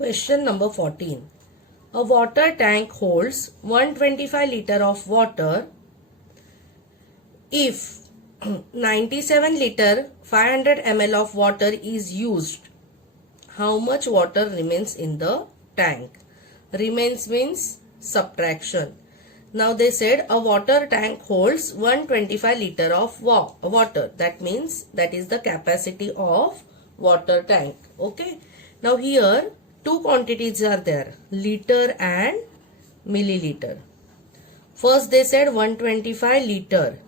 Question number 14. A water tank holds 125 liter of water. If 97 liter 500 ml of water is used, how much water remains in the tank? Remains means subtraction. Now they said a water tank holds 125 liter of water. That means that is the capacity of water tank. Okay. Now here two quantities are there, liter and milliliter. First they said 125 liter.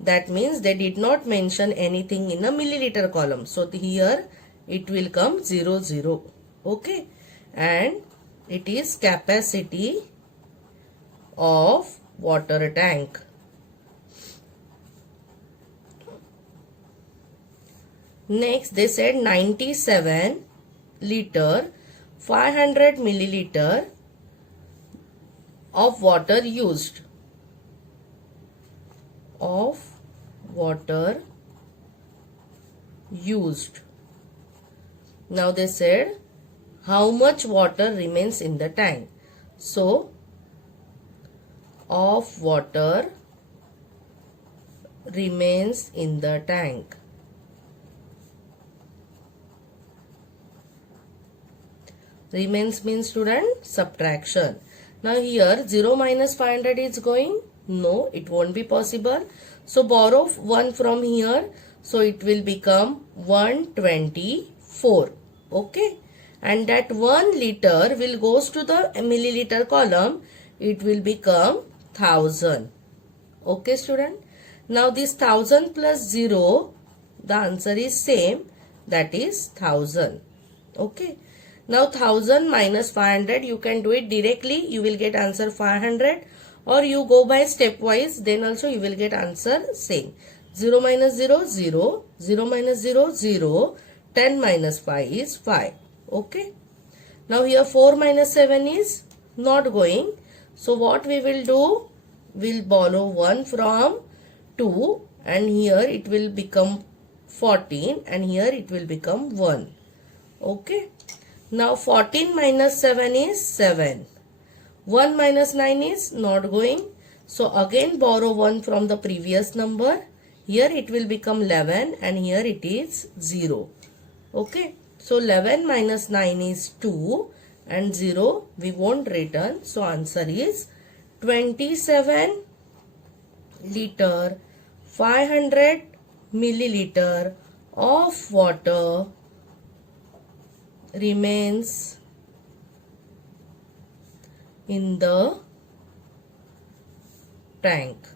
That means they did not mention anything in a milliliter column. So here it will come 00. Okay. And it is capacity of water tank. Next they said 97 liter 500 milliliter of water used. Now they said how much water remains in the tank. So of water remains in the tank. Remains means student subtraction. Now here 0 minus 500 is going. No, it won't be possible. So borrow 1 from here. So it will become 124. Okay. And that 1 liter will goes to the milliliter column. It will become 1000. Okay student. Now this 1000 plus 0, the answer is same. That is 1000. Okay. Now 1000 minus 500, you can do it directly. You will get answer 500. Or you go by stepwise, then also you will get answer same. 0 minus 0, 0. 0 minus 0, 0. 10 minus 5 is 5. Okay. Now here 4 minus 7 is not going. So what we will do? We'll borrow 1 from 2. And here it will become 14. And here it will become 1. Okay. Now 14 minus 7 is 7. 1 minus 9 is not going. So again borrow 1 from the previous number. Here it will become 11 and here it is 0. Okay. So 11 minus 9 is 2 and 0 we won't return. So answer is 27 liter 500 milliliter of water remains in the tank.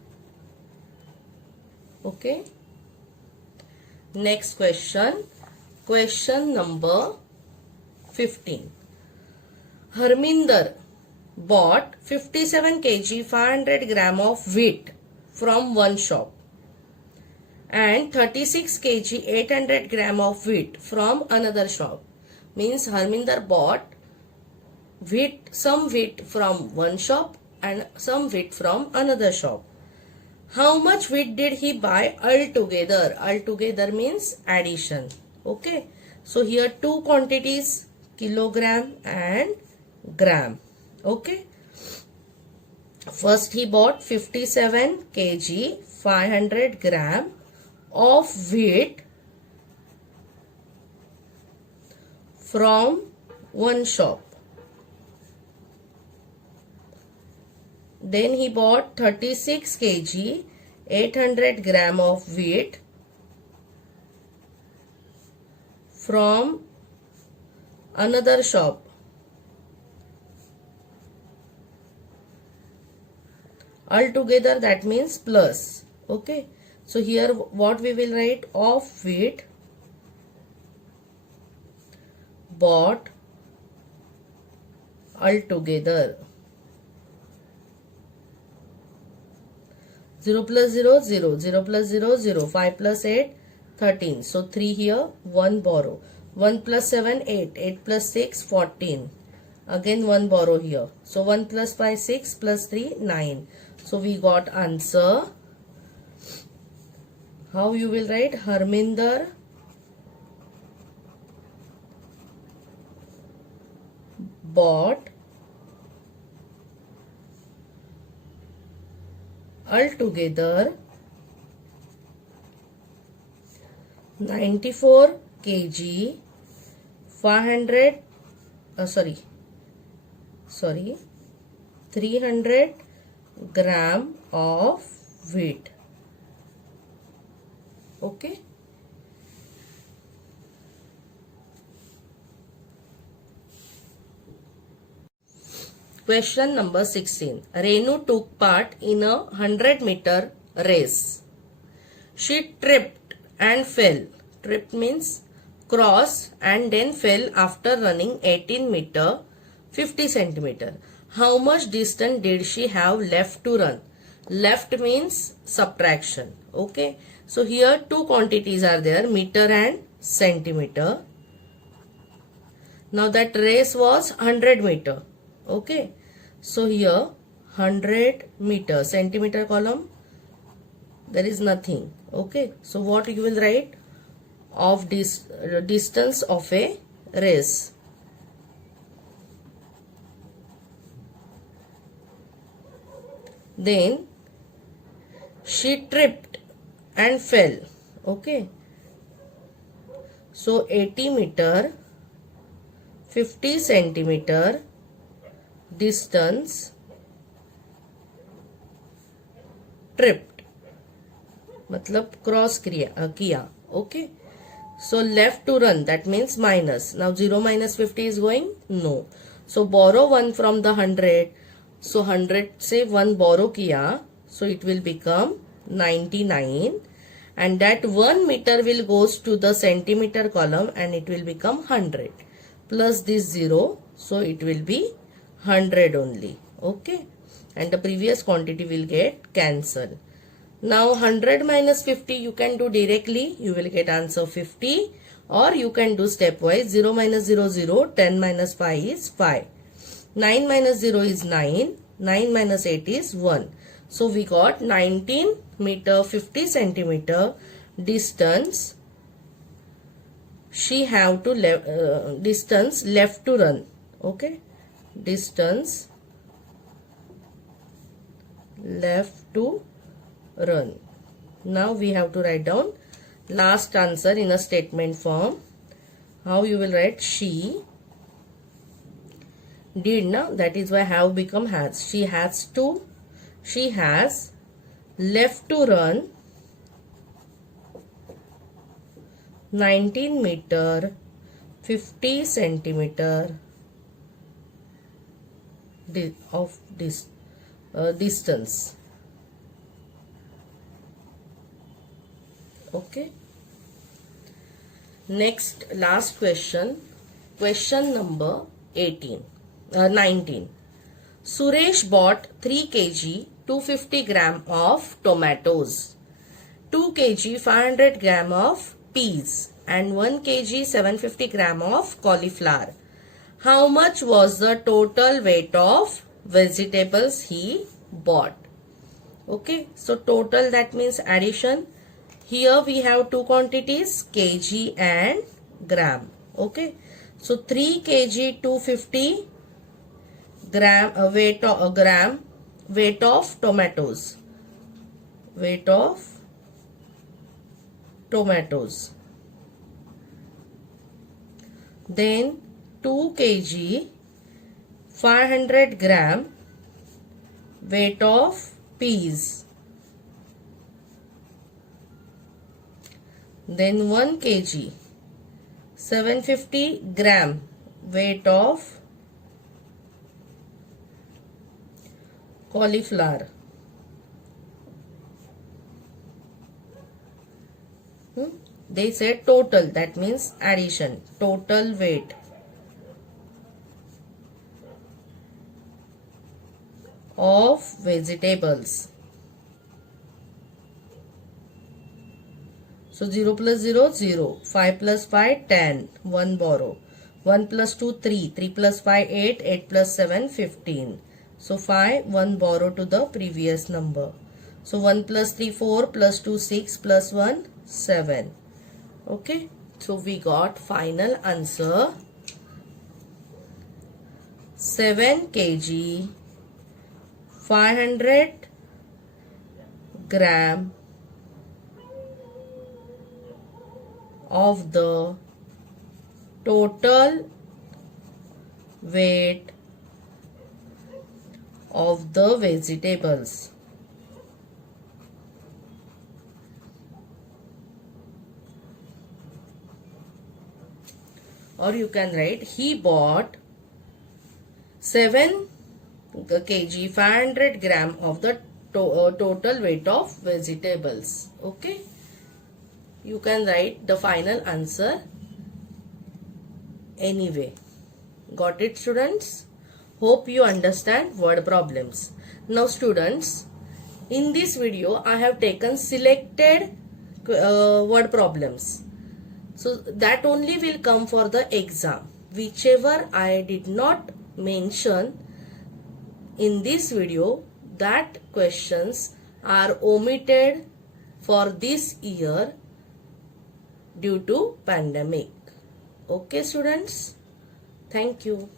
Okay. Next question. Question number 15. Harminder bought 57 kg 500 gram of wheat from one shop and 36 kg 800 gram of wheat from another shop. Means Harminder bought some wheat from one shop and some wheat from another shop. How much wheat did he buy altogether? Altogether means addition. Okay. So here two quantities, kilogram and gram. Okay. First he bought 57 kg 500 gram of wheat from one shop. Then he bought 36 kg 800 gram of wheat from another shop. Altogether that means plus. Okay. So here what we will write? Of wheat bought altogether. 0 plus 0, 0. 0 plus 0, 0. 5 plus 8, 13. So 3 here, 1 borrow. 1 plus 7, 8. 8 plus 6, 14. Again 1 borrow here. So 1 plus 5, 6 plus 3, 9. So we got answer. How you will write? Harminder bought altogether 94 kg 300 gram of wheat. Okay. Question number 16. Renu took part in a 100-meter race. She tripped and fell. Tripped means cross and then fell after running 18 meter 50 centimeter. How much distance did she have left to run? Left means subtraction. Okay. So here two quantities are there, meter and centimeter. Now that race was 100 meter. Okay. So here 100 meter, centimeter column, there is nothing. Okay. So what you will write? Of this distance of a race. Then she tripped and fell. Okay. So 80 meter 50 centimeter distance tripped मतलब cross किया. Okay. So left to run, that means minus. Now 0 minus 50 is going? No. So borrow 1 from the 100. So 100 से 1 borrow किया. So it will become 99. And that 1 meter will goes to the centimeter column and it will become 100. Plus this 0. So it will be 100 only. Okay. And the previous quantity will get cancelled. Now 100 minus 50 you can do directly. You will get answer 50. Or you can do stepwise. 0 minus 0, 0. 10 minus 5 is 5. 9 minus 0 is 9. 9 minus 8 is 1. So we got 19 meter 50 centimeter distance. She have to distance left to run. Okay. Distance left to run. Now we have to write down last answer in a statement form. How you will write? She did. Now that is why have become has. She has left to run 19 meter 50 centimeter of this distance. Okay. Next, last question. Question number 19. Suresh bought 3 kg 250 gram of tomatoes, 2 kg 500 gram of peas and 1 kg 750 gram of cauliflower. How much was the total weight of vegetables he bought? Okay. So total, that means addition. Here we have two quantities, kg and gram. Okay. So 3 kg 250 gram weight of tomatoes. Weight of tomatoes. Then 2 kg 500 gram weight of peas. Then 1 kg 750 gram weight of cauliflower. They said total, that means addition, total weight of vegetables. So 0 plus 0, 0. 5 plus 5, 10. 1 borrow. 1 plus 2, 3. 3 plus 5, 8. 8 plus 7, 15. So 5, 1 borrow to the previous number. So 1 plus 3, 4. Plus 2, 6. Plus 1, 7. Okay. So we got final answer 7 kg 500 gram of the total weight of the vegetables. Or you can write, he bought 7 kg 500 gram of the total weight of vegetables. Okay, you can write the final answer anyway. Got it, students? Hope you understand word problems. Now students, in this video I have taken selected word problems. So that only will come for the exam. Whichever I did not mention in this video, that questions are omitted for this year due to pandemic. Okay students, thank you.